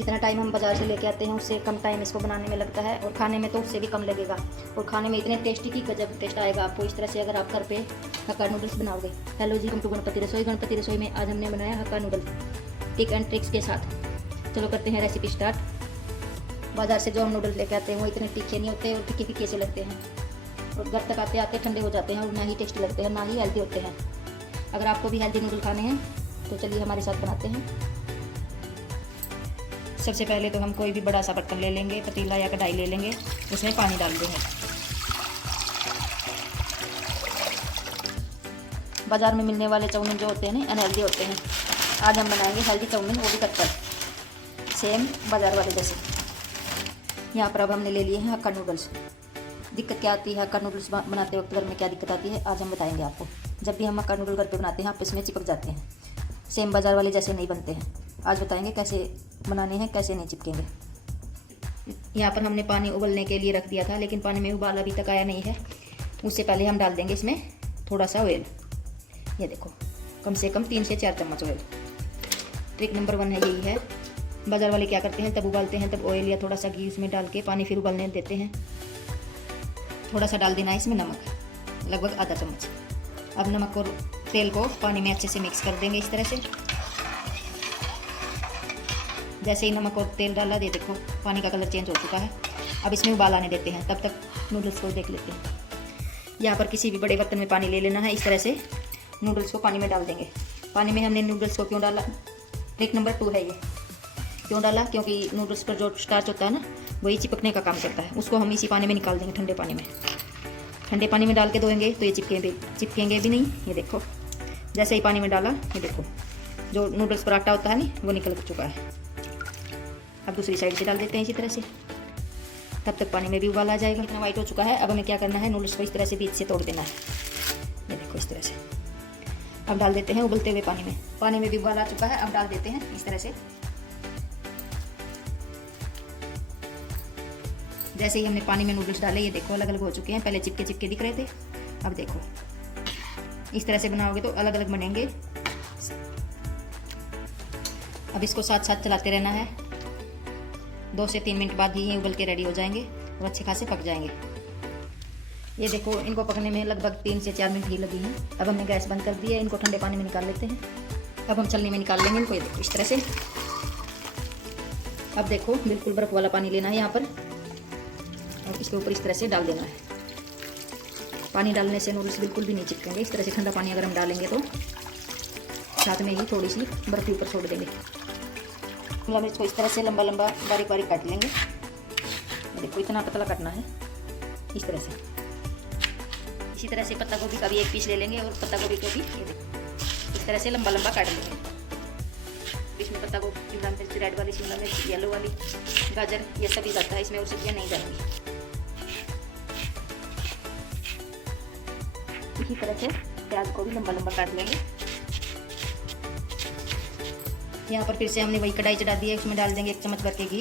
जितना टाइम हम बाज़ार से लेके आते हैं उससे कम टाइम इसको बनाने में लगता है, और खाने में तो उससे भी कम लगेगा, और खाने में इतने टेस्टी की गजब टेस्ट आएगा आपको इस तरह से अगर आप घर पे हक्का नूडल्स बनाओगे। Hello ji, welcome to Ganpati Rasoi. Ganpati Rasoi में आज हमने बनाया hakka noodles tick and tricks के साथ। चलो करते हैं रेसिपी स्टार्ट। बाज़ार से जो हम नूडल्स लेके आते हैं वो इतने तीखे नहीं होते और फीके फीके से लगते हैं, और घर तक आते आते ठंडे हो जाते हैं, और ना ही टेस्टी लगते हैं ना ही हेल्दी होते हैं। अगर आपको भी हेल्दी नूडल खाने हैं तो चलिए हमारे साथ बनाते हैं। सबसे पहले तो हम कोई भी बड़ा सा बर्तन ले लेंगे, पतीला या कढ़ाई ले लेंगे, उसमें पानी डाल देंगे। बाज़ार में मिलने वाले चाउमीन जो होते हैं ना अनहेल्दी होते हैं, आज हम बनाएंगे हेल्दी चाउमीन, वो भी कच्चा सेम बाज़ार वाले जैसे। यहाँ पर अब हमने ले लिए हैं हक्का नूडल्स। दिक्कत क्या आती है हक्का नूडल्स बनाते वक्त घर में, क्या दिक्कत आती है आज हम बताएंगे आपको। जब भी हम हक्का नूडल घर पे बनाते हैं आपस में चिपक जाते हैं, सेम बाज़ार वाले जैसे नहीं बनते हैं। आज बताएंगे कैसे बनाने हैं, कैसे नहीं चिपकेंगे। यहाँ पर हमने पानी उबलने के लिए रख दिया था, लेकिन पानी में उबाल अभी तक आया नहीं है। उससे पहले हम डाल देंगे इसमें थोड़ा सा ऑयल। ये देखो, कम से कम 3 से 4 चम्मच ऑयल। ट्रिक नंबर 1 है, यही है। बाज़ार वाले क्या करते हैं, तब उबालते हैं तब ऑयल या थोड़ा सा घी उसमें डाल के पानी फिर उबालने देते हैं। थोड़ा सा डाल देना है इसमें नमक, लगभग आधा चम्मच। अब नमक और तेल को पानी में अच्छे से मिक्स कर देंगे इस तरह से। जैसे ही नमक और तेल डाला, दे देखो पानी का कलर चेंज हो चुका है। अब इसमें उबाल आने देते हैं, तब तक नूडल्स को देख लेते हैं। यहाँ पर किसी भी बड़े बर्तन में पानी ले लेना है, इस तरह से नूडल्स को पानी में डाल देंगे। पानी में हमने नूडल्स को क्यों डाला, ट्रिक नंबर 2 है ये। क्यों डाला, क्योंकि नूडल्स पर जो स्टार्च होता है ना, वही चिपकने का काम करता है। उसको हम इसी पानी में निकाल देंगे, ठंडे पानी में। ठंडे पानी में डाल के धोएंगे तो ये चिपकेंगे भी नहीं। ये देखो, जैसे ही पानी में डाला, ये देखो जो नूडल्स पर आटा होता है ना, वो निकल चुका है। अब दूसरी साइड से डाल देते हैं इसी तरह से, तब तक पानी में भी उबाल आ जाएगा। इतना वाइट हो चुका है। अब हमें क्या करना है, नूडल्स को इस तरह से बीच से तोड़ देना है। ये देखो इस तरह से। अब डाल देते हैं उबलते हुए पानी में। पानी में भी उबाल आ चुका है, अब डाल देते हैं इस तरह से। जैसे ही हमने पानी में नूडल्स डाले, ये देखो अलग अलग हो चुके हैं। पहले चिपके चिपके दिख रहे थे, अब देखो इस तरह से बनाओगे तो अलग अलग बनेंगे। अब इसको साथ साथ चलाते रहना है। 2 से 3 मिनट बाद ही ये उबल के रेडी हो जाएंगे और अच्छे खासे पक जाएंगे। ये देखो, इनको पकने में लगभग 3 से 4 मिनट ही लगी हैं। अब हमने गैस बंद कर दी है, इनको ठंडे पानी में निकाल लेते हैं। अब हम छलनी में निकाल लेंगे इनको। ये देखो इस तरह से। अब देखो बिल्कुल बर्फ वाला पानी लेना है यहाँ पर, और इसके ऊपर इस तरह से डाल देना है। पानी डालने से नूडल्स बिल्कुल भी नहीं चिपकेंगे। इस तरह से ठंडा पानी अगर हम डालेंगे तो साथ में ही थोड़ी सी बर्फ ऊपर छोड़ देंगे। शिमला मिर्च को इस तरह से लंबा लंबा बारीक बारीक काट लेंगे। देखो इतना पतला काटना है इस तरह से। इसी तरह से पत्ता गोभी का भी 1 पीस ले लेंगे, और पत्ता गोभी को भी ये देखो इस तरह से लंबा लंबा काट लेंगे। इसमें पत्ता गोभी, शिमला मिर्च, रेड वाली शिमला मिर्च, येलो वाली, गाजर, ये सभी जाता है इसमें, और सब्जियाँ नहीं जाएंगी। इसी तरह से प्याज को भी लंबा लंबा काट लेंगे। यहाँ पर फिर से हमने वही कढ़ाई चढ़ा दी है, इसमें डाल देंगे 1 चम्मच भर के घी।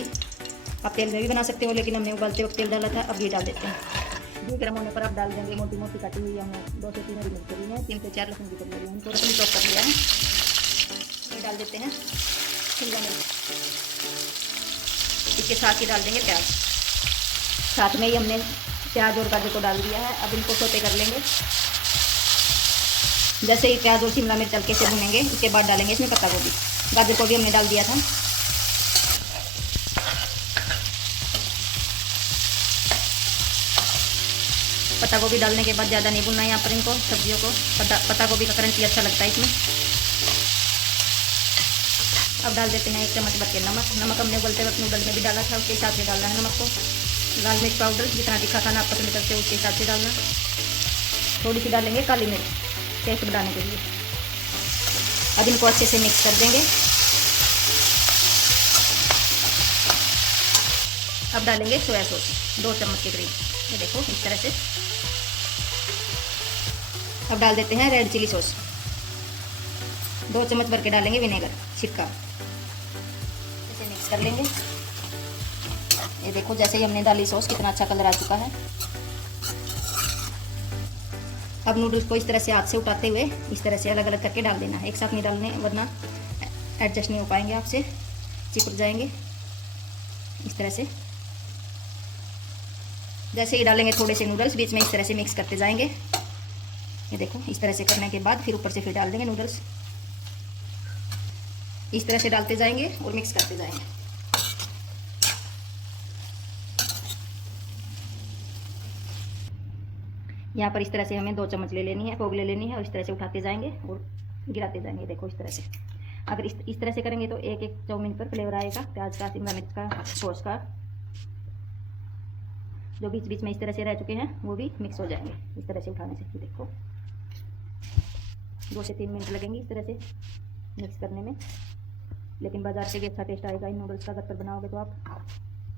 आप तेल में भी बना सकते हो, लेकिन हमने उबालते वक्त तेल डाला था। अब ये डाल देते हैं। घी गर्म होने पर आप डाल देंगे मोटी मोटी काटी हुई हमने 2 से 3 हरी मिर्च ली है, 3 से 4 लहसुन की कली है, उनको रखनी चॉप कर लिया है। ये डाल देते हैं शिमला मिर्च, इसके साथ ही डाल देंगे प्याज। साथ में ही हमने प्याज और गाजर को डाल दिया है। अब इनको सौते कर लेंगे। जैसे ही प्याज और शिमला मिर्च हल्के से भुनेंगे, उसके बाद डालेंगे इसमें पत्ता गोभी। गाजर को भी हमने डाल दिया था। पत्ता गोभी डालने के बाद ज़्यादा नहीं भुनना है यहाँ पर इनको, सब्जियों को। पत्ता गोभी का क्रंची अच्छा लगता है इसमें। अब डाल देते हैं 1 चम्मच भर के नमक। नमक हमने उबलते वक्त नूडल में भी डाला था, उसके हिसाब से डालना है नमक को। लाल मिर्च पाउडर, जितना तीखा खाना आप पसंद करते हो उसके हिसाब से डालना। थोड़ी सी डालेंगे काली मिर्च, टेस्ट बढ़ाने के लिए। अब इनको अच्छे से मिक्स कर देंगे। अब डालेंगे सोया सॉस 2 चम्मच के करीब। ये देखो इस तरह से। अब डाल देते हैं रेड चिली सॉस, 2 चम्मच भर के डालेंगे विनेगर छिटका। इसे मिक्स कर लेंगे। ये देखो जैसे ही हमने डाली सॉस, कितना अच्छा कलर आ चुका है। अब नूडल्स को इस तरह से हाथ से उठाते हुए इस तरह से अलग अलग करके डाल देना है। एक साथ नहीं डालने, वरना एडजस्ट नहीं हो पाएंगे, आपसे चिपक जाएंगे। इस तरह से जैसे ही डालेंगे थोड़े से नूडल्स बीच में इस तरह से मिक्स करते जाएंगे। ये देखो इस तरह से करने के बाद फिर ऊपर से फिर डाल देंगे नूडल्स। इस तरह से डालते जाएंगे और मिक्स करते जाएंगे। यहाँ पर इस तरह से हमें 2 चम्मच ले लेनी है, पोग ले लेनी है और इस तरह से उठाते जाएंगे और गिराते जाएंगे। देखो इस तरह से अगर इस तरह से करेंगे तो एक एक चाउमीन पर फ्लेवर आएगा, प्याज का, शिमला मिर्च का, सॉस का। जो बीच बीच में इस तरह से रह चुके हैं वो भी मिक्स हो जाएंगे इस तरह से उठाने से। देखो 2 से 3 मिनट लगेंगे इस तरह से मिक्स करने में, लेकिन बाजार से भी अच्छा टेस्ट आएगा इन नूडल्स का। घर पर बनाओगे तो आप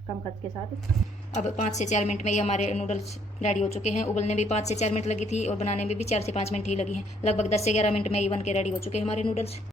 कम खर्च के साथ। अब 5 से 4 मिनट में ये हमारे नूडल्स रेडी हो चुके हैं। उबलने में 5 से 4 मिनट लगी थी और बनाने में भी 4 से 5 मिनट ही लगी हैं। लगभग 10 से 11 मिनट में ये बन के रेडी हो चुके हैं हमारे नूडल्स।